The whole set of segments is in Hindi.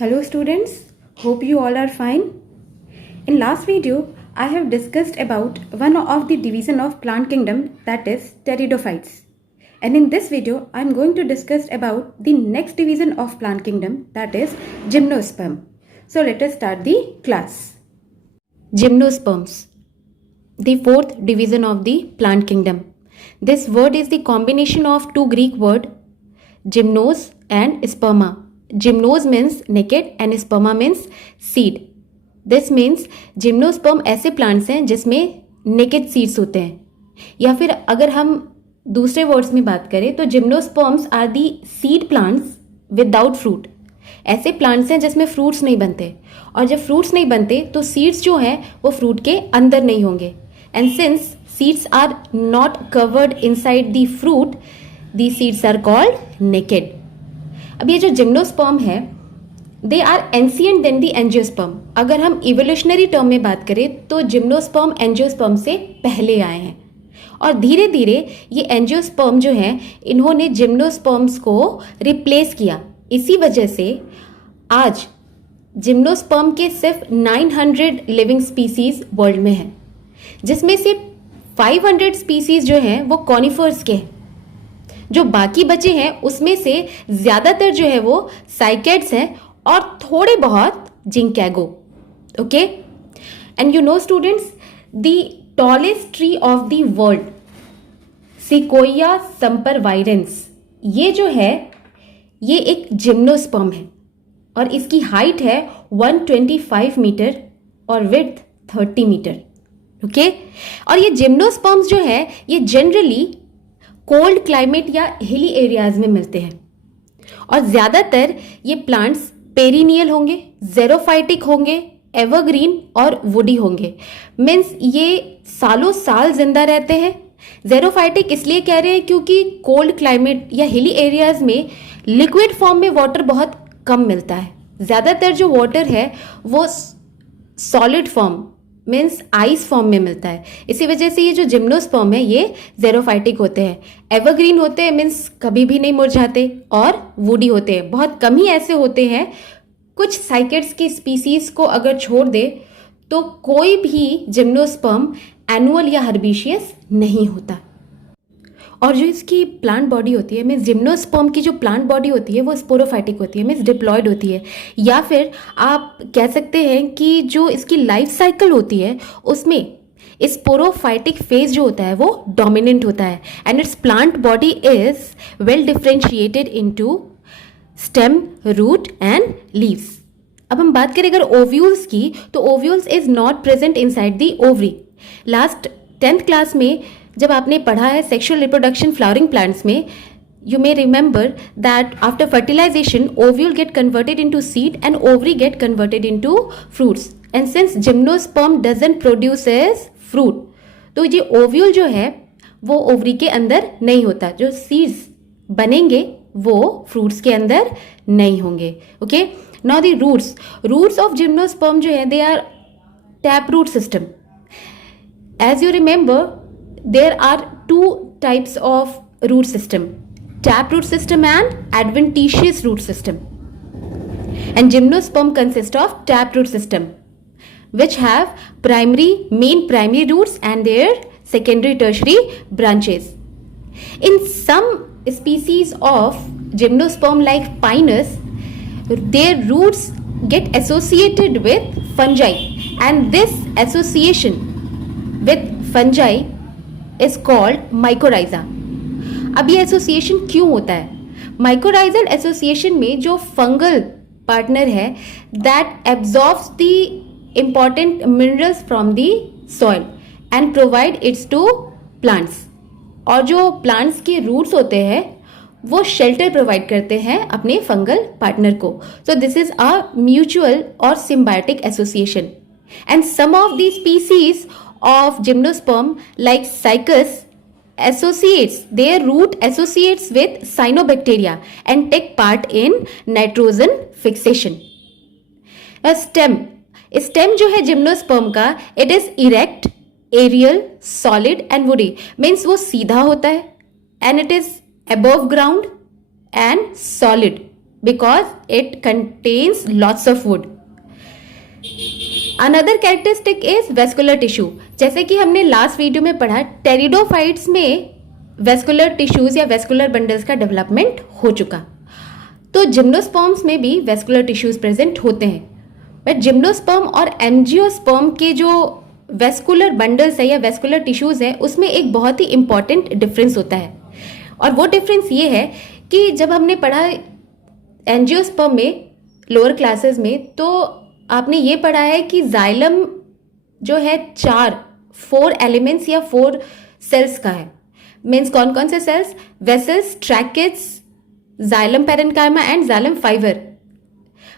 Hello students, hope you all are fine. In last video, I have discussed about one of the division of plant kingdom, that is pteridophytes. And in this video, I am going to discuss about the next division of plant kingdom, that is gymnosperm. So let us start the class. Gymnosperms, the fourth division of the plant kingdom. This word is the combination of two Greek words, gymnos and sperma. Gymnos means naked and sperma means seed. This means gymnosperm ऐसे प्लांट्स हैं जिसमें नेकेड सीड्स होते हैं, या फिर अगर हम दूसरे वर्ड्स में बात करें तो gymnosperms are the seed plants without fruit. ऐसे प्लांट्स हैं जिसमें फ्रूट्स नहीं बनते, और जब फ्रूट्स नहीं बनते तो सीड्स जो हैं वो फ्रूट के अंदर नहीं होंगे. And since seeds are not covered inside the fruit, the seeds are called naked. अब ये जो जिम्नोस्पर्म है, they are ancient than the angiosperm. अगर हम इवोल्यूशनरी टर्म में बात करें तो जिम्नोस्पर्म एंजियोस्पर्म से पहले आए हैं, और धीरे धीरे ये एंजियोस्पर्म जो हैं इन्होंने जिम्नोस्पर्म्स को रिप्लेस किया. इसी वजह से आज जिम्नोस्पर्म के सिर्फ 900 लिविंग स्पीसीज वर्ल्ड में हैं, जिसमें से 500 स्पीसीज जो हैं वो कॉनिफर्स के हैं. जो बाकी बचे हैं उसमें से ज्यादातर जो है वो साइकेड्स हैं और थोड़े बहुत ginkgo. Okay, and you know students, the tallest tree of the world, sequoia sempervirens, ये जो है ये एक जिम्नोस्पर्म है, और इसकी हाइट है 125 मीटर और विड्थ 30 मीटर. ओके, और ये जिम्नोस्पर्म्स जो है ये जनरली कोल्ड क्लाइमेट या हिली एरियाज में मिलते हैं, और ज़्यादातर ये प्लांट्स पेरिनियल होंगे, जेरोफाइटिक होंगे, एवरग्रीन और वुडी होंगे. मीन्स ये सालों साल जिंदा रहते हैं. जेरोफाइटिक इसलिए कह रहे हैं क्योंकि कोल्ड क्लाइमेट या हिली एरियाज में लिक्विड फॉर्म में वाटर बहुत कम मिलता है. ज़्यादातर जो वाटर है वो solid form means ice form में मिलता है. इसी वजह से ये जो जिम्नोस्पर्म है ये जेरोफाइटिक होते हैं. एवरग्रीन होते हैं मीन्स कभी भी नहीं मुरझाते, और वुडी होते हैं. बहुत कम ही ऐसे होते हैं. कुछ साइकेड्स की स्पीसीज को अगर छोड़ दे तो कोई भी जिम्नोस्पर्म एनुअल या हर्बिशियस नहीं होता. और जो इसकी प्लांट बॉडी होती है, मीन्स जिम्नोस्पर्म की जो प्लांट बॉडी होती है वो स्पोरोफाइटिक होती है, मीन्स डिप्लॉयड होती है. या फिर आप कह सकते हैं कि जो इसकी लाइफ साइकिल होती है उसमें स्पोरोफाइटिक फेज जो होता है वो डोमिनेंट होता है. And its plant body is well differentiated into stem, root and leaves. अब हम बात करें अगर ओव्यूल्स की, तो ovules is not present inside the ovary. Last 10th class में जब आपने पढ़ा है सेक्सुअल रिप्रोडक्शन फ्लावरिंग प्लांट्स में, you may remember that after fertilization ovule get converted into seed and ovary get converted into fruits. And since gymnosperm doesn't produces fruit, तो ये ovule जो है वो ओवरी के अंदर नहीं होता. जो सीड्स बनेंगे वो फ्रूट्स के अंदर नहीं होंगे. Okay, now the roots of gymnosperm जो है they are tap root system. As you remember, there are two types of root system: tap root system and adventitious root system. And gymnosperm consist of tap root system, which have main primary roots and their secondary tertiary branches. In some species of gymnosperm like Pinus, their roots get associated with fungi, and this association with fungi is called mycorrhiza. अब ये एसोसिएशन क्यों होता है? माइकोराइजल एसोसिएशन में जो फंगल पार्टनर है that absorbs the important minerals from the soil and provide its to plants. और जो प्लांट्स के रूट्स होते हैं वो शेल्टर प्रोवाइड करते हैं अपने फंगल पार्टनर को. So this is a mutual और symbiotic association. And some of the species of gymnosperm like Cycas their root associates with cyanobacteria and take part in nitrogen fixation. A stem जो है जिम्नोस्पर्म का, it is erect, aerial, solid and woody. Means वो सीधा होता है and it is above ground and solid. because it contains lots of wood. Another characteristic is vascular tissue. जैसे कि हमने लास्ट वीडियो में पढ़ा, टेरिडोफाइट्स में वेस्कुलर टिश्यूज या वेस्कुलर बंडल्स का डेवलपमेंट हो चुका, तो जिम्नोस्पर्म्स में भी वेस्कुलर टिश्यूज प्रेजेंट होते हैं. बट जिम्नोस्पर्म और एंजियोस्पर्म के जो वेस्कुलर बंडल्स है या वेस्कुलर टिश्यूज है, उसमें एक बहुत ही इंपॉर्टेंट डिफरेंस होता है. और वो डिफरेंस ये है कि जब हमने पढ़ा एंजियोस्पर्म में लोअर क्लासेस में, तो आपने ये पढ़ा है कि जाइलम जो है 4 एलिमेंट्स या 4 सेल्स का है. मीन्स कौन कौन से cells? Vessels, tracheids, xylem parenchyma and xylem fibre.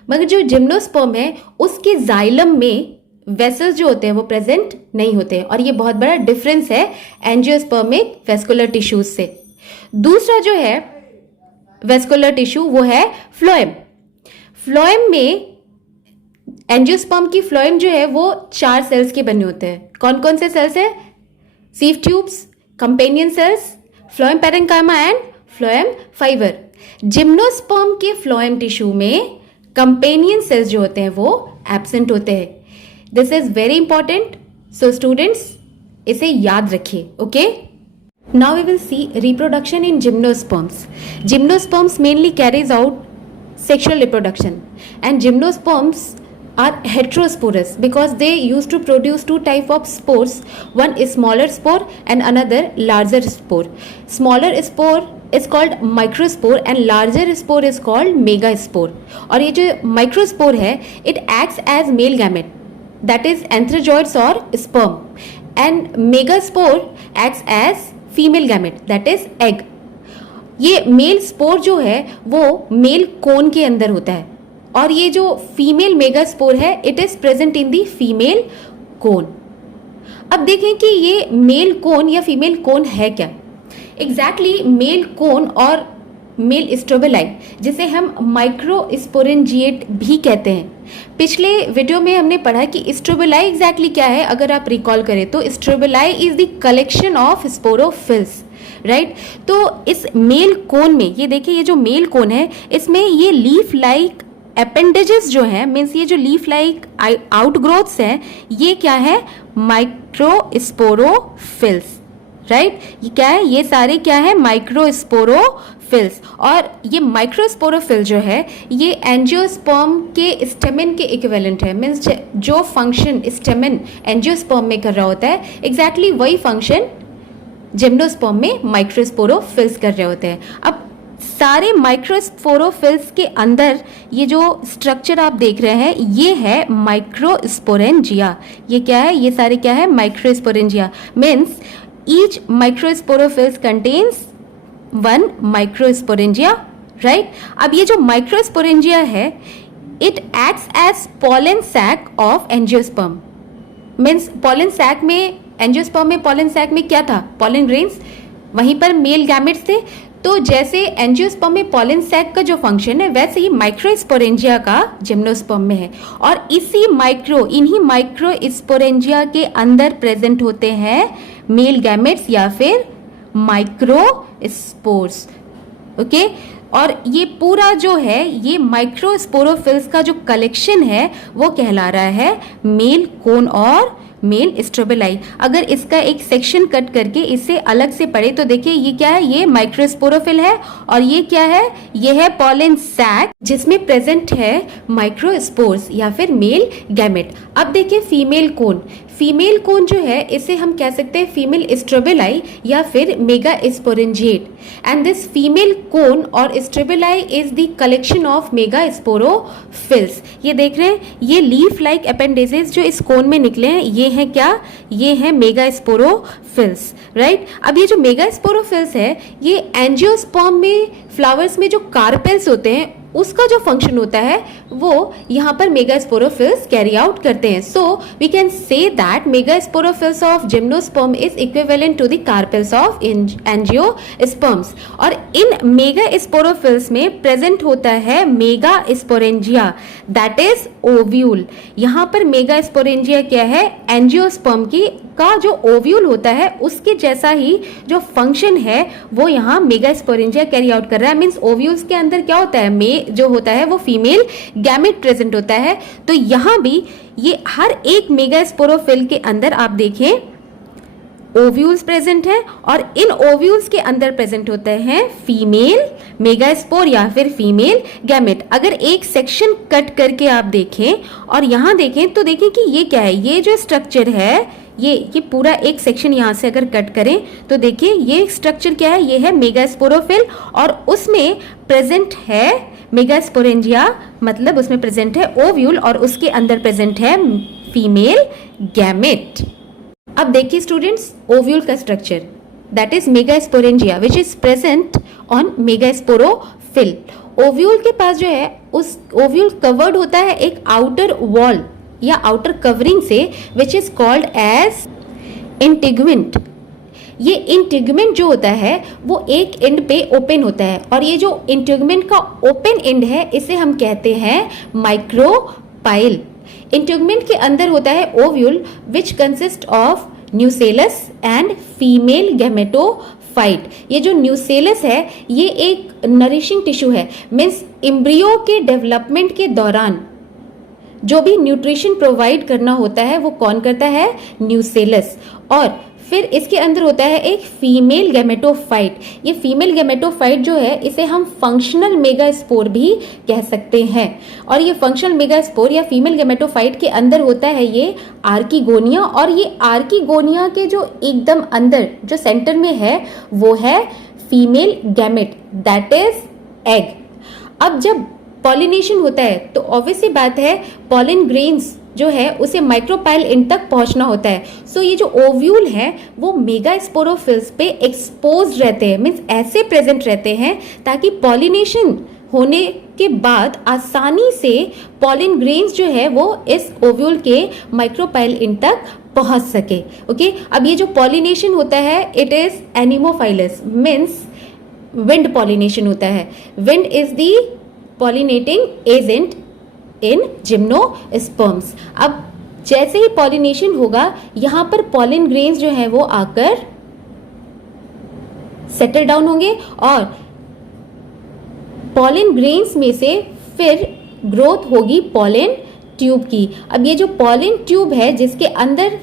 मगर जो जिम्नोस्पर्म है उसके जाइलम में वेसल्स जो होते हैं वो प्रेजेंट नहीं होते हैं, और ये बहुत बड़ा डिफरेंस है एंजियोस्पर्मिक वेस्कुलर टिश्यूज से. दूसरा जो है वेस्कुलर टिश्यू वो है फ्लोएम. फ्लोएम में एंजियोस्पर्म की फ्लोएम जो है वो 4 सेल्स के बने होते हैं. कौन कौन से सेल्स है? Sieve tubes, companion cells, phloem parenchyma and phloem fibre. Gymnosperm के फ्लोएम टिश्यू में कंपेनियन सेल्स जो होते हैं वो एब्सेंट होते हैं. This is very important, so students इसे याद रखिए. Okay, now we will see reproduction in gymnosperms. Gymnosperms mainly carries out sexual reproduction, and gymnosperms are heterosporous because they used to produce 2 type of spores, one is smaller spore and another larger spore. Smaller spore is called microspore and larger spore is called megaspore. और ये जो microspore है, it acts as male gamete, that is anthrazoids or sperm, and megaspore acts as female gamete, that is egg. ये मेल स्पोर जो है वो मेल कोन के अंदर होता है, और ये जो फीमेल मेगा स्पोर है it is present in the female cone. अब देखें कि ये मेल कोन या फीमेल कोन है क्या. एग्जैक्टली मेल कोन और मेल स्ट्रोबेलाई, जिसे हम माइक्रोस्पोरेंजिएट भी कहते हैं. पिछले वीडियो में हमने पढ़ा कि स्ट्रोबेलाई एग्जैक्टली क्या है. अगर आप रिकॉल करें तो strobili is the collection of sporophylls, right. तो इस मेल कोन में ये देखिए, ये जो मेल कोन है इसमें ये लीफ लाइक अपेंडेजेस जो है, मीन्स ये जो लीफ लाइक आउटग्रोथ्स हैं, ये क्या है? Microsporophylls, right. ये क्या है? ये सारे क्या है? माइक्रोस्पोरोफिल्स. और ये माइक्रोस्पोरोफिल जो है ये एंजियोस्पर्म के स्टेमेन के इक्विवेलेंट है. मीन्स जो फंक्शन स्टेमेन एंजियोस्पर्म में कर रहा होता है, एग्जैक्टली वही फंक्शन जिम्नोस्पर्म में माइक्रोस्पोरोफिल्स कर रहे होते हैं. अब सारे माइक्रोस्पोरोफिल्स के अंदर ये जो स्ट्रक्चर आप देख रहे हैं ये है माइक्रोस्पोरेंजिया. ये क्या है? ये सारे क्या है? Microsporangia. Means each microsporophylls contains 1 microsporangia, right. अब ये जो माइक्रोस्पोरेंजिया है it acts as pollen sac of angiosperm. Means pollen sac में, एंजियोस्पर्म में पॉलन सैक में क्या था? Pollen grains. वहीं पर मेल गैमेट्स थे. तो जैसे एंजियोस्पर्म में पॉलन सैक का जो फंक्शन है वैसे ही माइक्रोस्पोरेंजिया का जिम्नोस्पर्म में है. और इन्हीं माइक्रोस्पोरेंजिया के अंदर प्रेजेंट होते हैं मेल गैमेट्स या फिर माइक्रोस्पोर्स. ओके, और ये पूरा जो है ये माइक्रोस्पोरोफिल्स का जो कलेक्शन है वो कहला रहा है मेल कोन और मेल स्ट्रोबेलाई. अगर इसका एक सेक्शन कट करके इसे अलग से पढ़े तो देखिए ये क्या है? ये माइक्रोस्पोरोफिल है, और ये क्या है? ये है पॉलन सैक जिसमें प्रेजेंट है माइक्रोस्पोर्स या फिर मेल गैमेट. अब देखिए फीमेल कोन. फीमेल कोन जो है इसे हम कह सकते हैं फीमेल स्ट्रोबेलाई या फिर mega sporangiate. And this female cone और strobili is the collection of mega sporophylls. ये देख रहे हैं ये लीफ लाइक अपेंडेजेस जो इस कोन में निकले हैं ये है क्या? ये है मेगा स्पोरोफिल्स, राइट. अब ये जो मेगा स्पोरोफिल्स है ये एंजियोस्पर्म में फ्लावर्स में जो कार्पेल्स होते हैं उसका जो फंक्शन होता है वो यहाँ पर मेगास्पोरोफिल्स कैरी आउट करते हैं. So we can say that megasporophylls of gymnosperm is equivalent to the carpels of angiosperms. और इन मेगास्पोरोफिल्स में प्रेजेंट होता है मेगास्पोरेंजिया, दैट इज ओव्यूल। यहाँ पर मेगास्पोरेंजिया क्या है, एंजियोस्पर्म की का जो ओव्यूल होता है उसके जैसा ही जो फंक्शन है वो यहाँ मेगास्पोरेंजिया कैरी आउट कर रहा है। मीन्स ओव्यूल्स के अंदर क्या होता है, जो होता है वो फीमेल गैमेट प्रेजेंट होता है। तो यहाँ भी ये हर एक मेगास्पोरोफिल के अंदर आप देखें ओव्यूल्स प्रेजेंट है और इन ओव्यूल्स के अंदर प्रेजेंट होते हैं फीमेल मेगास्पोर या फिर फीमेल गैमेट। अगर एक सेक्शन कट करके आप देखें और यहाँ देखें तो देखें कि ये क्या है, ये जो स्ट्रक्चर है ये पूरा एक सेक्शन यहाँ से अगर कट करें तो देखिए ये स्ट्रक्चर क्या है, ये है मेगास्पोरोफिल और उसमें प्रेजेंट है मेगास्पोरेंजिया, मतलब उसमें प्रेजेंट है ओव्यूल और उसके अंदर प्रेजेंट है फीमेल गैमेट। अब देखिए स्टूडेंट्स ओव्यूल का structure, that is megasporangia which is present on megasporophyll. Ovule के पास जो है उस ओव्यूल कवर्ड होता है एक आउटर वॉल या आउटर कवरिंग से विच इज कॉल्ड एज इंटीग्मेंट। ये इंटीग्मेंट जो होता है वो एक एंड पे ओपन होता है और ये जो इंटीग्मेंट का ओपन एंड है इसे हम कहते हैं माइक्रोपाइल। इंटीग्मेंट के अंदर होता है ovule which consist of nucellus and female gametophyte. ये जो न्यूसेलस है ये एक नरिशिंग टिश्यू है, मीन्स एम्ब्रियो के डेवलपमेंट के दौरान जो भी न्यूट्रिशन प्रोवाइड करना होता है वो कौन करता है, न्यूसेलस। और फिर इसके अंदर होता है एक फीमेल गैमेटोफाइट। ये फीमेल गैमेटोफाइट जो है इसे हम फंक्शनल मेगास्पोर भी कह सकते हैं। और ये फंक्शनल मेगास्पोर या फीमेल गैमेटोफाइट के अंदर होता है ये आर्किगोनिया और ये आर्किगोनिया के जो एकदम अंदर जो सेंटर में है वो है female gamete, that is egg. अब जब पॉलिनेशन होता है तो ऑब्वियस सी बात है पॉलिन ग्रेन्स जो है उसे माइक्रोपाइल एंड तक पहुंचना होता है। सो ये जो ओव्यूल है वो मेगास्पोरोफिल्स पे एक्सपोज रहते हैं, मीन्स ऐसे प्रेजेंट रहते हैं ताकि पॉलिनेशन होने के बाद आसानी से पॉलिन ग्रेन्स जो है वो इस ओव्यूल के माइक्रोपाइल एंड तक पहुंच सके। ओके, अब ये जो पॉलिनेशन होता है it is anemophilous, means wind pollination होता है। Wind is the pollinating agent in gymnosperms. अब जैसे ही पॉलिनेशन होगा यहाँ पर पॉलिन ग्रेन्स जो है वो आकर सेटल डाउन होंगे और पॉलिन ग्रेन्स में से फिर ग्रोथ होगी पॉलिन ट्यूब की। अब ये जो पॉलिन ट्यूब है जिसके अंदर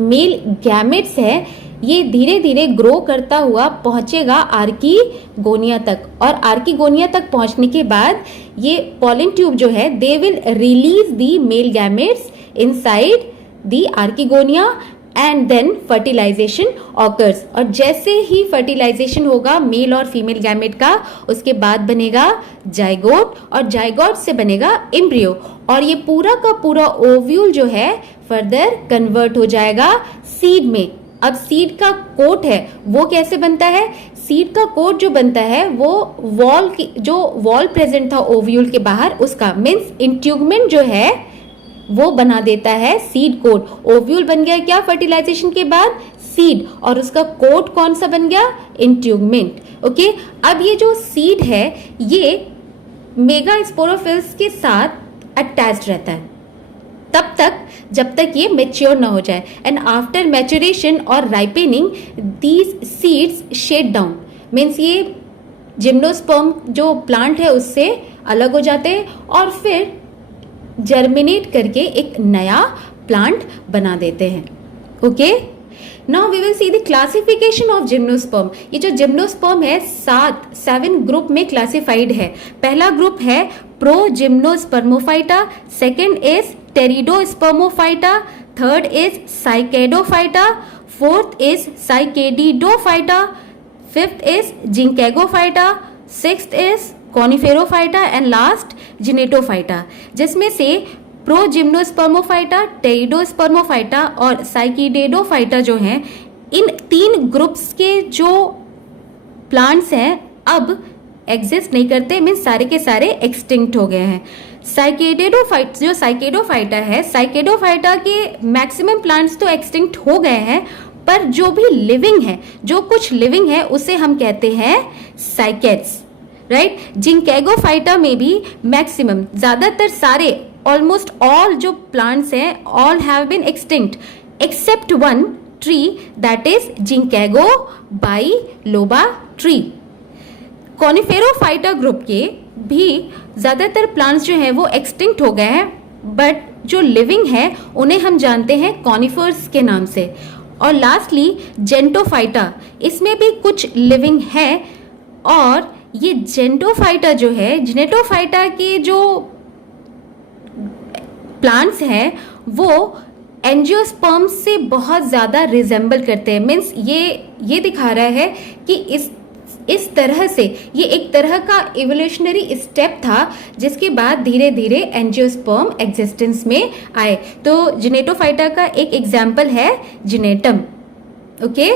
मेल गैमेट्स है ये धीरे धीरे ग्रो करता हुआ पहुंचेगा आर्किगोनिया तक और आर्किगोनिया तक पहुंचने के बाद ये पॉलिन ट्यूब जो है they will release the male gametes inside the archegonia and then fertilization occurs. और जैसे ही फर्टिलाइजेशन होगा मेल और फीमेल गैमेट का उसके बाद बनेगा जाइगोट और जाइगोट से बनेगा एम्ब्रियो और ये पूरा का पूरा ओव्यूल जो है फर्दर कन्वर्ट हो जाएगा सीड में। अब सीड का कोट है वो कैसे बनता है, सीड का कोट जो बनता है वो वॉल की जो वॉल प्रेजेंट था ओव्यूल के बाहर उसका मीन्स इंट्यूगमेंट जो है वो बना देता है सीड कोट। ओव्यूल बन गया क्या फर्टिलाइजेशन के बाद, सीड, और उसका कोट कौन सा बन गया, इंट्यूगमेंट। ओके, अब ये जो सीड है ये मेगास्पोरोफिल्स के साथ अटैच्ड रहता है तब तक जब तक ये मेच्योर ना हो जाए एंड आफ्टर मैच्योरेशन और ripening these seeds shed down, means ये जिम्नोस्पर्म जो प्लांट है उससे अलग हो जाते हैं और फिर जर्मिनेट करके एक नया प्लांट बना देते हैं। Okay, now we will see the classification of gymnosperm. ये जो जिम्नोस्पर्म है 7 ग्रुप में क्लासिफाइड है। पहला ग्रुप है progymnospermophyta, second is pteridospermophyta, third is cycadophyta, fourth is cycadeoidophyta, fifth is ginkgophyta, sixth is coniferophyta and last gnetophyta. जिसमें से प्रोजिम्नोस्पर्मोफाइटा, टेरिडोस्पर्मोफाइटा और साइकिडेडोफाइटा जो हैं इन 3 ग्रुप्स के जो प्लांट्स हैं अब एग्जिस्ट नहीं करते, मीन्स सारे के सारे एक्सटिंक्ट हो गए हैं। साइकेडोफाइटा है, साइकेडोफाइटा के मैक्सिमम प्लांट्स तो एक्सटिंक्ट हो गए हैं पर जो भी लिविंग है, जो कुछ लिविंग है उसे हम कहते हैं साइकेड्स, राइट। जिंकेगोफाइटा में भी मैक्सिमम ज्यादातर सारे ऑलमोस्ट ऑल जो प्लांट्स हैं all have been extinct except one tree, that is ginkgo biloba tree. Coniferophyta group के भी ज़्यादातर प्लांट्स जो हैं वो एक्सटिंक्ट हो गए हैं, बट जो लिविंग है उन्हें हम जानते हैं कॉनिफर्स के नाम से। और लास्टली जेंटोफाइटा, इसमें भी कुछ लिविंग है, और ये जेंटोफाइटा जो है, जेनेटोफाइटा के जो प्लांट्स हैं वो एंजियोस्पर्म्स से बहुत ज़्यादा रिजेंबल करते हैं। मीन्स ये दिखा रहा है कि इस तरह से ये एक तरह का इवोल्यूशनरी स्टेप था जिसके बाद धीरे धीरे एंजियोस्पर्म एग्जिस्टेंस में आए। तो जेनेटोफाइटा का एक एग्जाम्पल है जेनेटम। ओके,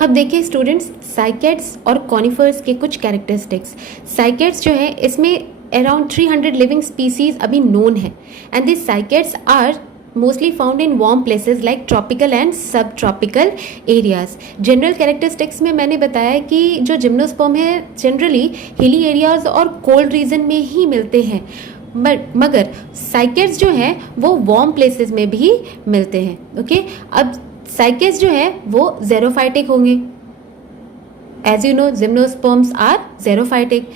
अब देखिए स्टूडेंट्स, साइकेड्स और कॉनिफर्स के कुछ कैरेक्टरिस्टिक्स। साइकेड्स जो है इसमें अराउंड 300 लिविंग स्पीसीज अभी नोन है, and this cycads are mostly found in warm places like tropical and subtropical areas. General characteristics में मैंने बताया कि जो जिम्नोस्पर्म है जनरली हिली एरियाज और कोल्ड रीजन में ही मिलते हैं, मगर साइकेड्स जो हैं वो वार्म प्लेसेस में भी मिलते हैं। ओके, अब साइकेड्स जो है वो ज़ेरोफाइटिक होंगे। As you know gymnosperms are xerophytic.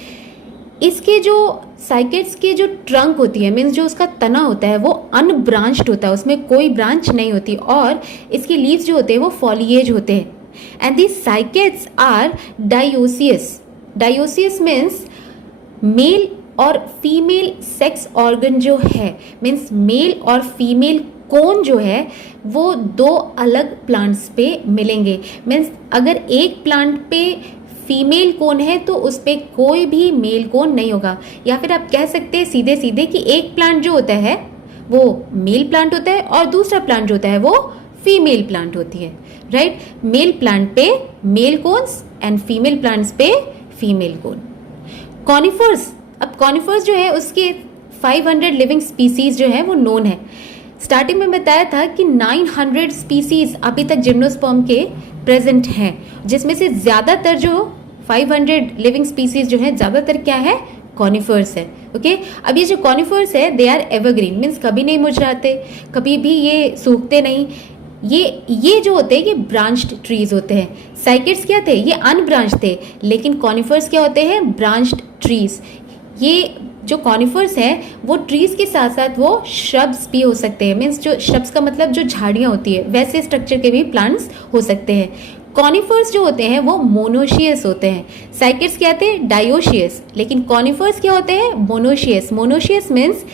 इसके जो साइकेड्स के जो ट्रंक होती है, मीन्स जो उसका तना होता है वो अनब्रांच्ड होता है, उसमें कोई ब्रांच नहीं होती, और इसके लीव्स जो होते हैं वो फॉलिएज होते हैं। And the cycads are dioecious. Dioecious means male और फीमेल सेक्स ऑर्गन जो है, मीन्स मेल और फीमेल कोन जो है वो दो अलग प्लांट्स पे मिलेंगे। मीन्स अगर एक प्लांट पे फीमेल कोन है तो उस पर कोई भी मेल कोन नहीं होगा, या फिर आप कह सकते हैं सीधे सीधे कि एक प्लांट जो होता है वो मेल प्लांट होता है और दूसरा प्लांट जो होता है वो फीमेल प्लांट होती है, राइट। मेल प्लांट पे male cones and female plants पे फीमेल कोन। कॉनिफर्स, अब कॉनिफर्स जो है उसके 500 लिविंग स्पीसीज जो है वो नोन है। स्टार्टिंग में बताया था कि 900 स्पीसीज अभी तक जिम्नोस्पर्म के प्रेजेंट हैं, जिसमें से ज़्यादातर जो 500 लिविंग स्पीसीज जो है ज़्यादातर क्या है, कॉनिफर्स है। ओके, अब ये जो कॉनिफर्स है दे आर एवरग्रीन, मीन्स कभी नहीं मुरझाते, कभी भी ये सूखते नहीं। ये जो होते हैं ये ब्रांच्ड ट्रीज होते हैं। साइकेड्स क्या थे, ये अनब्रांच थे, लेकिन कॉनिफर्स क्या होते हैं, ब्रांच्ड ट्रीज। ये जो कॉनिफर्स है वो ट्रीज के साथ साथ वो श्रब्स भी हो सकते हैं, मीन्स जो श्रब्स का मतलब जो झाड़ियाँ होती है वैसे स्ट्रक्चर के भी प्लांट्स हो सकते हैं। कॉनिफर्स जो होते हैं वो मोनोशियस होते हैं। साइकेड्स क्या थे, डायोशियस, लेकिन कॉनिफर्स क्या होते हैं, मोनोशियस। मोनोशियस मीन्स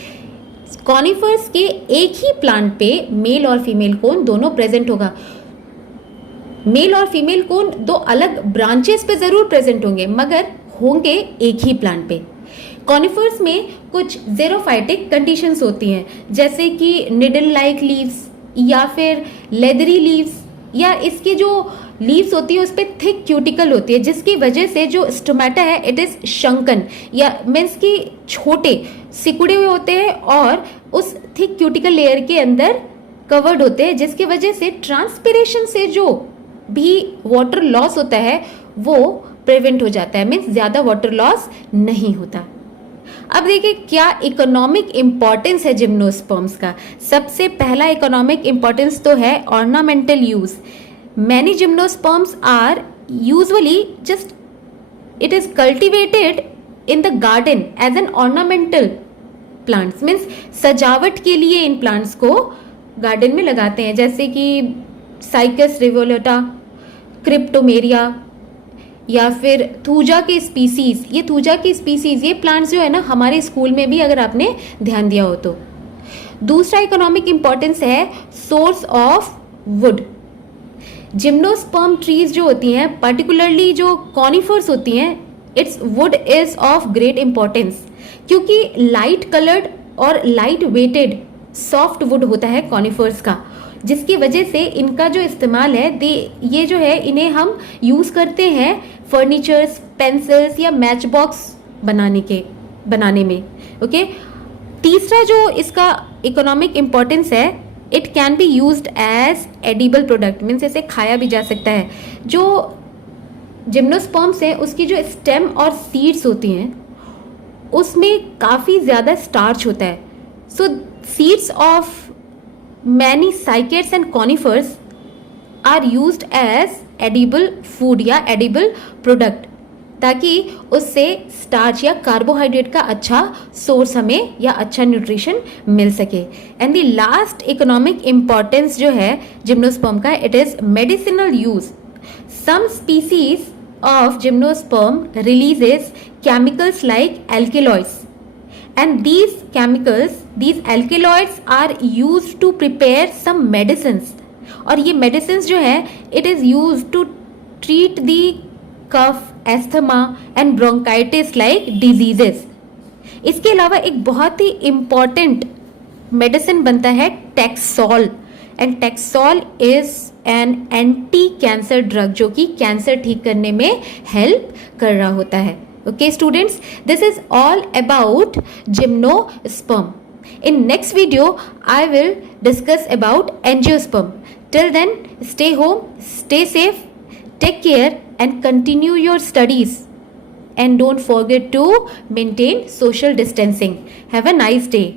कॉनिफर्स के एक ही प्लांट पे मेल और फीमेल कोन दोनों प्रेजेंट होगा। मेल और फीमेल कोन दो अलग ब्रांचेस पे जरूर प्रेजेंट होंगे, मगर होंगे एक ही प्लांट पे। कॉनिफर्स में कुछ ज़ेरोफाइटिक कंडीशंस होती हैं, जैसे कि निडल लाइक लीव्स या फिर लेदरी लीव्स, या इसके जो लीव्स होती है उस पर थिक क्यूटिकल होती है, जिसकी वजह से जो स्टोमेटा है इट इज शंकन, या मीन्स की छोटे सिकुड़े हुए होते हैं और उस थिक क्यूटिकल लेयर के अंदर कवर्ड होते हैं, जिसकी वजह से ट्रांसपिरेशन से जो भी वाटर लॉस होता है वो प्रिवेंट हो जाता है, मीन्स ज़्यादा वाटर लॉस नहीं होता। अब देखिए क्या इकोनॉमिक इंपॉर्टेंस है जिम्नोस्पर्म्स का। सबसे पहला इकोनॉमिक इंपॉर्टेंस तो है ornamental use. Many gymnosperms are usually just it is cultivated in the garden as an ornamental plants, means सजावट के लिए इन प्लांट्स को गार्डन में लगाते हैं, जैसे कि साइकस रिवोलेटा, क्रिप्टोमेरिया, या फिर थूजा के स्पीसीज। ये थूजा की स्पीसीज, ये प्लांट्स जो है ना हमारे स्कूल में भी अगर आपने ध्यान दिया हो तो। दूसरा इकोनॉमिक इंपॉर्टेंस है source of would. Gymnosperm trees जो होती हैं, पर्टिकुलरली जो कॉनिफर्स होती हैं, it's would is of great importance, क्योंकि लाइट कलर्ड और लाइट वेटेड सॉफ्ट वुड होता है कॉनिफर्स का, जिसकी वजह से इनका जो इस्तेमाल है ये जो है इन्हें हम यूज़ करते हैं फर्नीचर्स, पेंसिल्स या मैच बॉक्स बनाने में। ओके, तीसरा जो इसका इकोनॉमिक इम्पोर्टेंस है, it can be used as edible product, means इसे खाया भी जा सकता है। जो जिम्नोस्पर्म्स है उसकी जो स्टेम और सीड्स होती हैं उसमें काफ़ी ज़्यादा स्टार्च होता है, So seeds of many cycads and conifers are used as edible food या edible product, ताकि उससे स्टार्च या कार्बोहाइड्रेट का अच्छा सोर्स हमें या अच्छा न्यूट्रिशन मिल सके. And the last economic importance जो है जिम्नोस्पर्म का, it is medicinal use. Some species of gymnosperm releases chemicals like alkaloids, and these chemicals, these alkaloids are used to prepare some medicines. और ये medicines जो है it is used to treat the cough, asthma and bronchitis like diseases. इसके अलावा एक बहुत ही important medicine बनता है Taxol, and Taxol is an anti cancer drug जो कि कैंसर ठीक करने में हेल्प कर रहा होता है. Okay students, this is all about gymnosperm. In next video I will discuss about angiosperm. Till then stay home, stay safe, take care and continue your studies, and don't forget to maintain social distancing. Have a nice day.